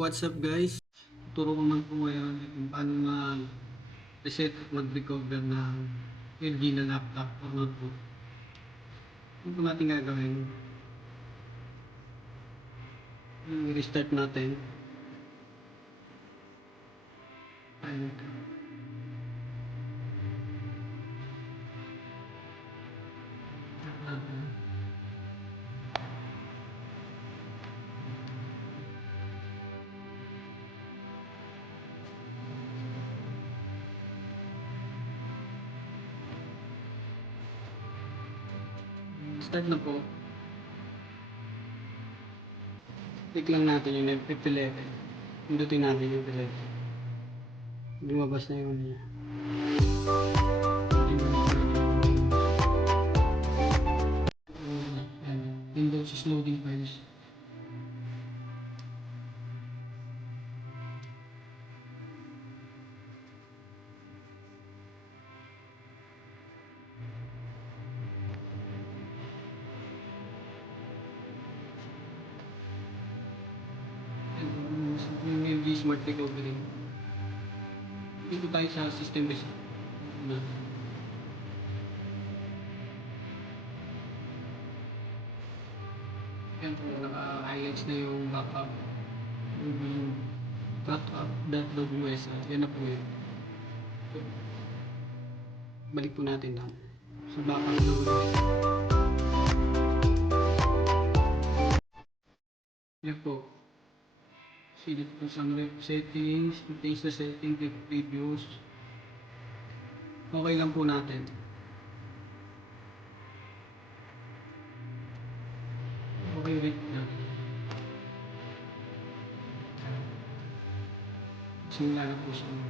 So what's up guys? Turo ko man po ngayon kung paano reset at mag-recover ng LG na laptop o notebook. Ano po natin gagawin? I-restart natin. Ayun. Start na po. Click lang natin yung F11. Pindutin natin yung F11. Lumabas na yung niya. Windows is loading files. Yung LG Smart Recovery. Dito tayo sa system reset. Yan po, naka-highlights na yung backup. Yung backup.ws. Yan na po yun. Balik po natin lang sa backup.ws. Yan po. Silip po sa settings, change the setting, click previews. Okay lang po natin. Okay, wait na. Simula na po siya.